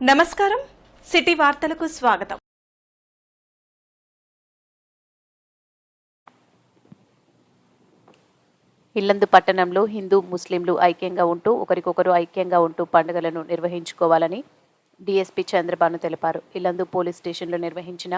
నమస్కారం. సిటీ వార్తలకు స్వాగతం. ఇల్లందు పట్టణంలో హిందూ ముస్లింలు ఐక్యంగా ఉంటూ ఒకరికొకరు ఐక్యంగా ఉంటూ పండుగలను నిర్వహించుకోవాలని డిఎస్పీ చంద్రబాను తెలిపారు. ఇల్లందు పోలీస్ స్టేషన్లో నిర్వహించిన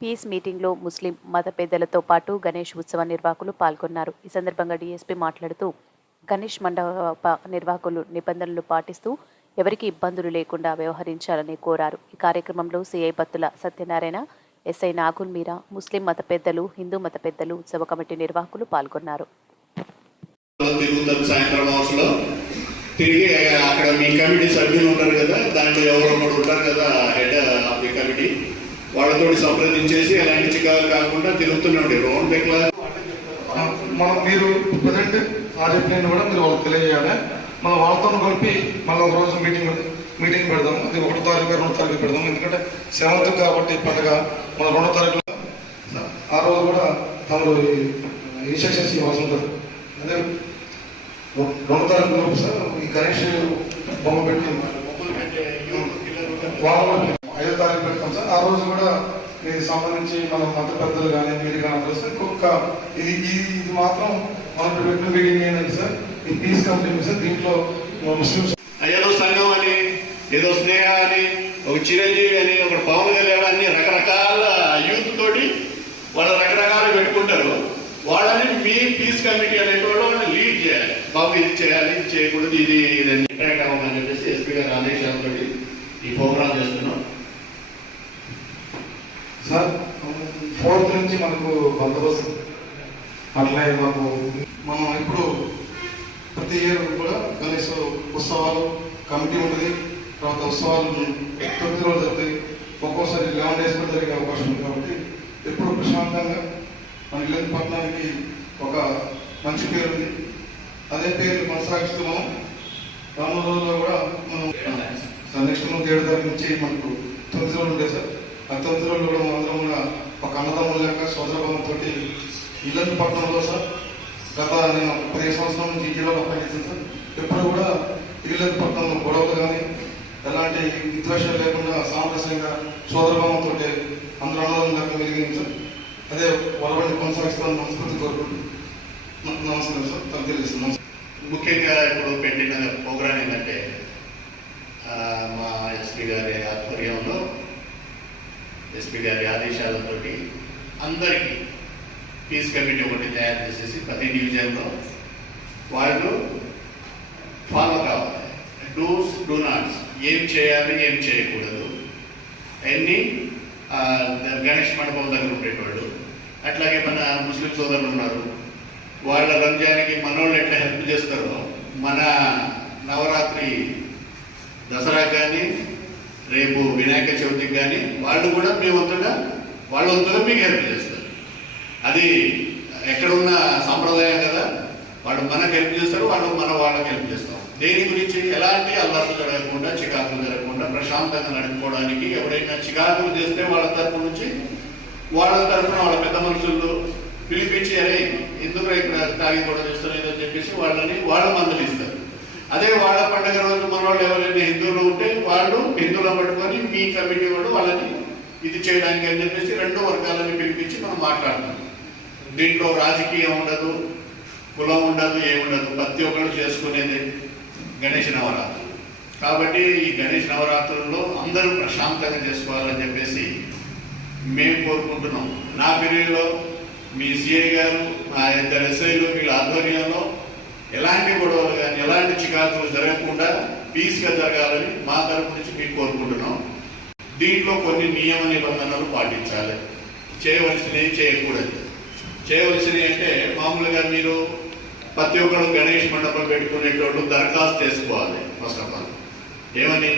పీస్ మీటింగ్లో ముస్లిం మత పెద్దలతో పాటు గణేష్ ఉత్సవ నిర్వాహకులు పాల్గొన్నారు. ఈ సందర్భంగా డిఎస్పీ మాట్లాడుతూ గణేష్ మండప నిర్వాహకులు నిబంధనలు పాటిస్తూ ఎవరికి ఇబ్బందులు లేకుండా వ్యవహరించాలని కోరారు. ఈ కార్యక్రమంలో సిఐ బత్తుల సత్యనారాయణ ఎస్ఐ నాగుల్ మీరా ముస్లిం మత పెద్దలు హిందూ మత పెద్దలు ఉత్సవ కమిటీ నిర్వాహకులు పాల్గొన్నారు. తిరుగుతాం సాయంత్రం హౌస్లో. తిరిగి అక్కడ మీ కమిటీ సభ్యులు ఉంటారు కదా దాంట్లో ఎవరు ఒకరు ఉంటారు కదా హెడ్ ఆఫ్ ది కమిటీ వాళ్ళతో సంప్రదించేసి ఎలాంటి చికాలు కాకుండా తిరుగుతున్నాండి రౌండ్ ఎట్లా మనం మీరు ప్రజెంట్ ఆ చెప్పిన కూడా మీరు వాళ్ళకి తెలియజేయాలి. మనం వాళ్ళతో కలిపి మళ్ళీ ఒక రోజు మీటింగ్ మీటింగ్ పెడదాం అది ఒకటో తారీఖు రెండో తారీఖు పెడదాం ఎందుకంటే సెవెంత్ కాబట్టి పండుగ మన రెండో తారీఖులో ఆ రోజు కూడా తమరు ఇన్స్ట్రక్షన్స్ ఇవ్వాల్సి ఉంటుంది అదే రెండో తారీఖు లోపు సార్ ఈ గణేష్ బొమ్మ పెట్టి వాళ్ళు ఐదో తారీఖు పెడతాం సార్. ఆ రోజు కూడా దీనికి సంబంధించి మన మత పెద్దలు కానీ మీరు కానీ అందరూ సార్ ఇది ఇది ఇది మాత్రం మనం పెట్టిన మీటింగ్ ఏంటంటే సార్. సార్ దీంట్లో ముస్లిమ్స్ ఏదో సంఘం అని ఏదో స్నేహ అని ఒక చిరంజీవి అని ఒక పవన్ కళ్యాణ్ అన్ని రకరకాల యూత్ తోటి వాళ్ళు రకరకాలు పెట్టుకుంటారు. వాళ్ళని మీ పీస్ కమిటీ అనేటువంటి వాళ్ళని లీడ్ చేయాలి. బాబు ఇది చేయాలి ఇది చేయకూడదు ఇది ఇది ఇంటాక్ట్ అవ్వమని చెప్పేసి ఎస్పీ గారి ఆదేశాలతో ఈ ప్రోగ్రామ్ చేస్తున్నాం. సార్ ఫోర్త్ నుంచి మనకు బందోబస్తు. అట్లే మాకు మనం ఇప్పుడు ప్రతి ఇయర్ కూడా గణేష్ ఉత్సవాలు కమిటీ ఉంటుంది. తర్వాత ఉత్సవాలు తొమ్మిది రోజులు జరుగుతాయి. ఒక్కోసారి లెవెన్ డేస్ కూడా జరిగే అవకాశం ఉంది కాబట్టి ఎప్పుడు ప్రశాంతంగా మన ఇల్లు పట్టణానికి ఒక మంచి పేరు ఉంది. అదే పేరు కొనసాగిస్తున్నాం రానున్న రోజుల్లో కూడా మనం నెక్స్ట్ మంత్ ఏడు తారీఖు నుంచి మనకు తొమ్మిది రోజులు ఉంటాయి సార్. ఆ తొమ్మిది రోజులు కూడా మనందరం కూడా ఒక అన్నదమ్ముల లేక సోదరభావంతో ఇల్లందు పట్టణంలో సార్ గత నేను పదిహేను సంవత్సరం నుంచి ఈ జిల్లాలో పనిచేసాను సార్. ఎప్పుడు కూడా ఇళ్ళకి పట్టణంలో గొడవలు కానీ ఎలాంటి విద్వేషం లేకుండా సామరస్యంగా సోదరభావంతో అందరూ అన్నదమ్ముల లేక మెలిగింది సార్. అదే వాళ్ళని కొనసాగిస్తాను మనస్ఫూర్తి కోరుకుంటున్నాను నమస్కారం సార్. తను తెలియజేస్తాను ముఖ్యంగా ఇప్పుడు పెట్టిన ప్రోగ్రాం ఏంటంటే మా ఎస్పీ గారి ఆధ్వర్యంలో ఎస్పీ గారి ఆదేశాలతోటి అందరికీ పీస్ కమిటీ ఒకటి తయారు చేసేసి ప్రతి డివిజన్లో వాళ్ళు ఫాలో కావాలి డూస్ డూ నాట్స్ ఏం చేయాలి ఏం చేయకూడదు. ఎన్ని గణేష్ మండపం దగ్గర ఉండేటోళ్ళు అట్లాగే మన ముస్లిం సోదరులు ఉన్నారు. వాళ్ళ రంజానికి మనోళ్ళు ఎట్లా హెల్ప్ చేస్తారో మన నవరాత్రి దసరా కానీ రేపు వినాయక చవితికి కానీ వాళ్ళు కూడా మీ వంతుగా వాళ్ళ వంతుగా మీకు హెల్ప్ చేస్తారు. అది ఎక్కడున్న సాంప్రదాయం కదా. వాళ్ళు మనకు హెల్ప్ చేస్తారు వాళ్ళు మన వాళ్ళకి హెల్ప్ చేస్తాం దేని గురించి ఎలాంటి అల్లర్లు జరగకుండా చికాకులు జరగకుండా ప్రశాంతంగా నడుపుకోవడానికి ఎవరైనా చికాకులు చేస్తే వాళ్ళ తరపు నుంచి వాళ్ళ తరఫున వాళ్ళ పెద్ద మనుషులు పిలిపించి అరే ఎందుకు ఇక్కడ తాగి కూడా చేస్తలేదో చెప్పేసి వాళ్ళని వాళ్ళ ఇస్తారు. అదే వాళ్ళ పండగ రోజు మన వాళ్ళు ఎవరైనా హిందువులు ఉంటే వాళ్ళు హిందువులను పట్టుకొని మీ కమిటీ వాళ్ళు వాళ్ళని ఇది చేయడానికి అని చెప్పేసి రెండు వర్గాలని పిలిపించి మనం మాట్లాడతాం. దీంట్లో రాజకీయం ఉండదు కులం ఉండదు ఏముండదు. ప్రతి ఒక్కరు చేసుకునేది గణేష్ నవరాత్రులు. కాబట్టి ఈ గణేష్ నవరాత్రుల్లో అందరూ ప్రశాంతంగా చేసుకోవాలని చెప్పేసి మేము కోరుకుంటున్నాం. నా పీరియడ్లో మీ సిఐ గారు మా ఇద్దరు ఎస్ఐలు వీళ్ళ ఆధ్వర్యంలో ఎలాంటి గొడవలు కానీ ఎలాంటి చికాకులు జరగకుండా పీస్గా జరగాలని మా తరపు నుంచి మీకు కోరుకుంటున్నాం. దీంట్లో కొన్ని నియమ నిబంధనలు పాటించాలి. చేయవలసినవి చేయకూడదు. చేయవలసినవి అంటే మామూలుగా మీరు ప్రతి ఒక్కరు గణేష్ మండపం పెట్టుకునేటోళ్ళు దరఖాస్తు చేసుకోవాలి ఫస్ట్ ఆఫ్ ఆల్ ఏమని?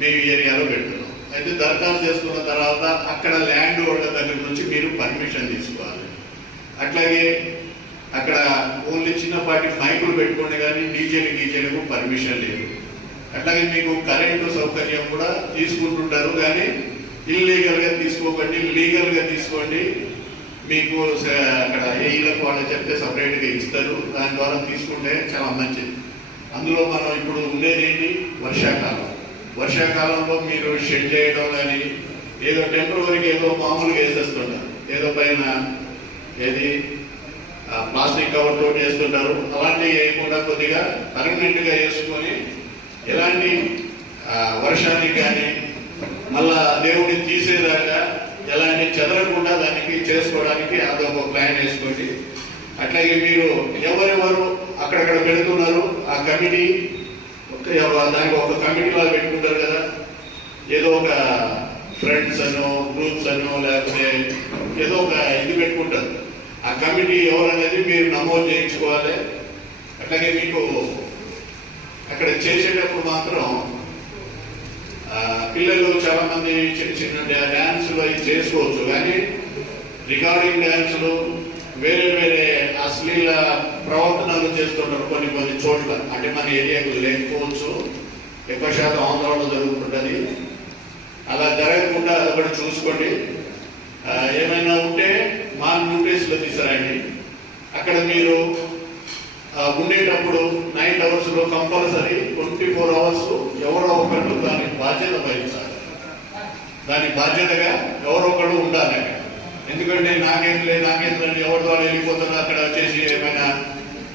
మేము ఈ ఏరియాలో పెడుతున్నాం అయితే దరఖాస్తు చేసుకున్న తర్వాత అక్కడ ల్యాండ్ హోల్డర్ దగ్గర నుంచి మీరు పర్మిషన్ తీసుకోవాలి. అట్లాగే అక్కడ ఓన్లీ చిన్నపాటి మైకులు పెట్టుకోండి కానీ డీజేలు గీజేలకు పర్మిషన్ లేదు. అట్లాగే మీకు కరెంటు సౌకర్యం కూడా తీసుకుంటుంటారు కానీ ఇల్లీగల్గా తీసుకోకండి లీగల్గా తీసుకోండి. మీకు అక్కడ ఏఈలకు వాళ్ళు చెప్తే సపరేట్గా ఇస్తారు. దాని ద్వారా తీసుకుంటే చాలా మంచిది. అందులో మనం ఇప్పుడు ఉండేది ఏంటి? వర్షాకాలం. వర్షాకాలంలో మీరు షెడ్ చేయడం కానీ ఏదో టెంపరీకి ఏదో మామూలుగా వేసేస్తుంటారు. ఏదో పైన ఏది ప్లాస్టిక్ కవర్ తోటి వేస్తుంటారు. అలాంటివి వేయకుండా కొద్దిగా పర్మనెంట్గా వేసుకొని ఎలాంటి వర్షానికి కానీ మళ్ళా దేవుడిని తీసేదాకా ఎలాంటి చెదరకుండా దానికి చేసుకోవడానికి అదొక ప్లాన్ వేసుకోండి. అట్లాగే మీరు ఎవరెవరు అక్కడక్కడ పెడుతున్నారు ఆ కమిటీ దానికి ఒక కమిటీ వాళ్ళు పెట్టుకుంటారు కదా. ఏదో ఒక ఫ్రెండ్స్ అనో గ్రూప్స్ అనో లేకపోతే ఏదో ఒక ఇది పెట్టుకుంటారు. ఆ కమిటీ ఎవరనేది మీరు నమోదు చేయించుకోవాలి. అట్లాగే మీకు అక్కడ చేసేటప్పుడు మాత్రం పిల్లలు చాలా మంది చిన్న చిన్న డ్యాన్సులు అవి చేసుకోవచ్చు. కానీ రికార్డింగ్ డ్యాన్సులు వేరే వేరే అశ్లీల ప్రవర్తనలు చేస్తుంటారు కొన్ని కొన్ని చోట్ల. అంటే మన ఏరియాకు లేకపోవచ్చు. ఎక్కువ శాతం ఆందోళన జరుగుతుంటుంది. అలా జరగకుండా అదొకటి చూసుకోండి. ఏమైనా ఉంటే మా నోటీసులు తీసుకురండి అక్కడ మీరు ఉండేటప్పుడు నైట్ అవర్స్లో కంపల్సరీ ట్వంటీ ఫోర్ అవర్స్ ఎవరో ఒకరు దాని బాధ్యత వహించాలి. దాని బాధ్యతగా ఎవరో ఒకరు ఉండాలి. ఎందుకంటే నాకేం లేదు నాకేం లేదు ఎవరి ద్వారా వెళ్ళిపోతున్నా అక్కడ వచ్చేసి ఏమైనా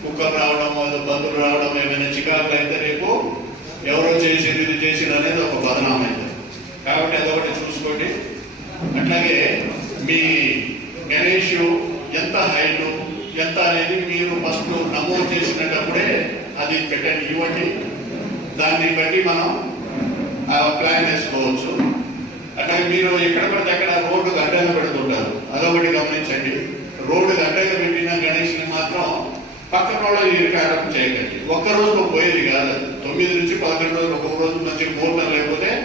కుక్కలు రావడం బంధువులు రావడం ఏమైనా చికాకులు అయితే రేపు ఎవరో చేసి ఇది చేసిన అనేది ఒక బదనామైంది కాబట్టి అదొకటి చూసుకోండి. అట్లాగే మీ గణేష్ ఎంత హైట్ ఎంత అనేది మీరు ఫస్ట్ నమోదు చేసినప్పుడే అది పెట్టండి ఇవ్వండి. దాన్ని బట్టి మనం ఆ ప్లాన్ వేసుకోవచ్చు. అట్లాగే మీరు ఎక్కడ పడితే అక్కడ రోడ్డు అడ్డంగా పెడుతుంటారు. అదొకటి గమనించండి. రోడ్డు అడ్డంగా పెట్టిన గణేష్ని మాత్రం పక్కన వాళ్ళు ఇరికారం చేయకండి. ఒక్క రోజులో పోయేది కాదు తొమ్మిది నుంచి పదకొండు రోజులు ఒక్కొక్క రోజు మంచి ముహూర్తం లేకపోతే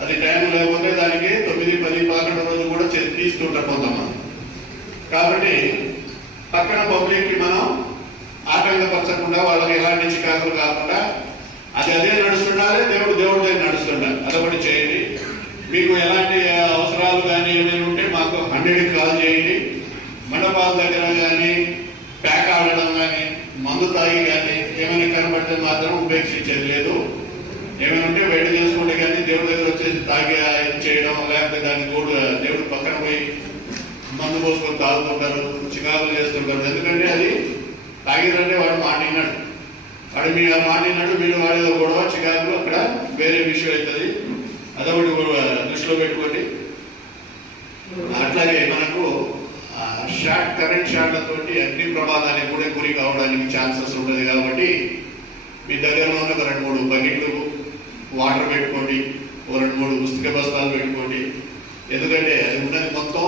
అది టైం లేకపోతే దానికి తొమ్మిది పది పదకొండు రోజులు కూడా చే- కొంతమంది. కాబట్టి పక్కన పబ్లిక్కి మనం ఆటంకపరచకుండా వాళ్ళకి ఎలాంటి చికాకులు కాకుండా అది అదే నడుస్తుండాలి దేవుడు దేవుడు దగ్గర నడుస్తుండాలి. అదొకటి చేయండి. మీకు ఎలాంటి అవసరాలు కానీ ఏమైనా ఉంటే మాకు హండ్రెడ్ కాల్ చేయండి. మండపాల దగ్గర కానీ ప్యాక్ ఆడడం కానీ మందు తాగి కానీ ఏమైనా కనబడితే మాత్రం ఉపేక్షించేది లేదు. ఏమైనా ఉంటే వేడి చేసుకుంటే కానీ దేవుడి దగ్గర వచ్చేసి తాగి చేయడం లేకపోతే దాన్ని కూడా దేవుడి పక్కన పోయి మందు పోసుకొని తాగుతుంటారు చికాకులు చేస్తుంటారు. ఎందుకంటే అది తాగిరంటే వాడు మాటిన్నాడు వాడు మీ మాటిన్నాడు మీరు వాడిలో గొడవ చికాకులు అక్కడ వేరే విషయం అవుతుంది. అదొకటి దృష్టిలో పెట్టుకోండి. అట్లాగే మనకు షార్ట్ కరెంట్ షార్ట్లతోటి అగ్ని ప్రమాదానికి కూడా గురి కావడానికి ఛాన్సెస్ ఉంటుంది కాబట్టి మీ దగ్గరలో ఉన్న ఒక రెండు మూడు బకెట్లు వాటర్ పెట్టుకోండి. ఓ రెండు మూడు పుస్తక బస్తాలు పెట్టుకోండి. ఎందుకంటే అది ఉన్నది మొత్తం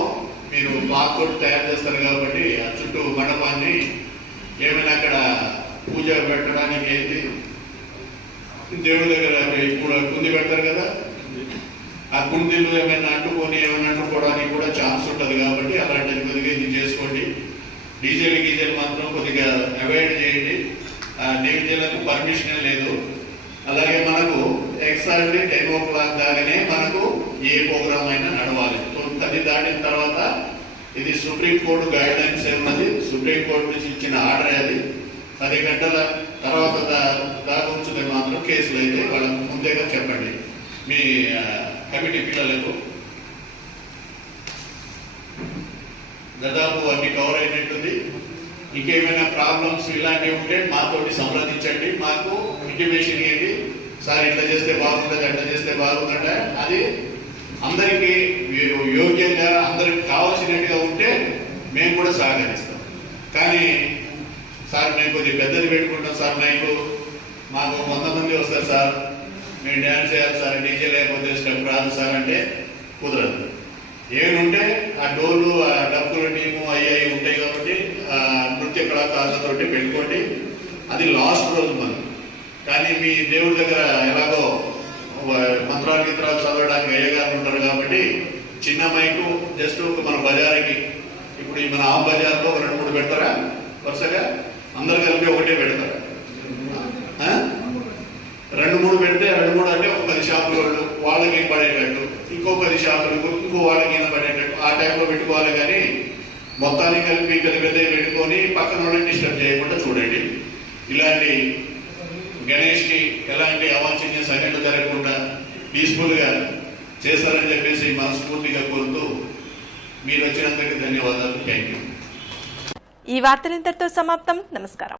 మీరు క్లాత్ తయారు చేస్తారు కాబట్టి ఆ చుట్టూ మండపాన్ని ఏమైనా అక్కడ పూజ పెట్టడానికి ఏంటి? దేవుడి దగ్గర ఇప్పుడు కుంది పెడతారు కదా? ఆ కుండీలు ఏమైనా అంటుకొని ఏమైనా అంటుకోవడానికి కూడా ఛాన్స్ ఉంటుంది కాబట్టి అలాంటిది కొద్దిగా ఇది చేసుకోండి. డీజిల్ గీజల్ మాత్రం కొద్దిగా అవాయిడ్ చేయండి. ఆ డీజిల్కు పర్మిషన్ లేదు. అలాగే మనకు ఎగ్జాక్ట్లీ టెన్ ఓ క్లాక్ దాకానే మనకు ఏ ప్రోగ్రామ్ అయినా నడవాలి అది దాటిన తర్వాత ఇది సుప్రీంకోర్టు గైడ్లైన్స్ గైడ్ లైన్స్ ఉన్నది సుప్రీం కోర్టు నుంచి ఇచ్చిన ఆర్డర్ అది. పది గంటల తర్వాత దా- దాకా ఉంచితే మాత్రం కేసులు అయితే వాళ్ళకు ముందేగా చెప్పండి. మీ కమిటీ పిల్లలకు. దాదాపు అన్ని కవర్ అయినట్టుంది. ఇంకేమైనా ప్రాబ్లమ్స్ ఇలాంటివి ఉంటే మాతోటి సంప్రదించండి. మాకు ఇంటిమేషన్ ఏంటి? సార్ ఇట్లా చేస్తే బాగుంటుంది అట్లా చేస్తే బాగుందంటే అది అందరికీ యోగ్యంగా అందరికి కావాల్సినట్టుగా ఉంటే మేము కూడా సహకరిస్తాం. కానీ సార్ మేము కొద్దిగా పెద్దది పెట్టుకుంటాం సార్ నైట్ మాకు వంద మంది వస్తారు సార్. మేము డ్యాన్స్ చేయాలి సార్ డీజే లేకపోతే స్టెప్ రాదు సార్ అంటే కుదరదు. ఏముంటే ఆ డోర్లు ఆ డబ్బులు టీము అవి అవి ఉంటాయి కాబట్టి నృత్య కళాకారులతో పెట్టుకోండి. అది లాస్ట్ రోజు మనం కానీ మీ దేవుడి దగ్గర ఎలాగో మంత్రాలు గిత్రాలు కాబట్టి చిన్న మైకు జస్ట్ ఒక మన బజార్కి. ఇప్పుడు మన ఆమ్ బజార్లో ఒక రెండు మూడు పెడతారా? వరుసగా? అందరు కలిపి ఒకటే పెడతారా? రెండు మూడు పెడితే రెండు మూడు అంటే ఒక పది షాపులు వాళ్ళు వాళ్ళకి పడేటట్టు? ఇంకో పది షాపులు ఇంకో వాళ్ళకి పడేటట్టు? ఆ టైంలో పెట్టుకోవాలి కానీ మొత్తాన్ని కలిపి కలిపితే పెట్టుకొని పక్కన వాళ్ళని డిస్టర్బ్ చేయకుండా చూడండి. ఇలాంటి గణేష్కి ఎలాంటి అవాంఛనీయ సంఘటన జరగకుండా పీస్ఫుల్గా చేస్తారని చెప్పేసి మనస్ఫూర్తిగా కోరుతూ మీరు వచ్చినందుకు ధన్యవాదాలు. థ్యాంక్ యూ ఈ వార్తలు ఇంతటితో సమాప్తం. నమస్కారం.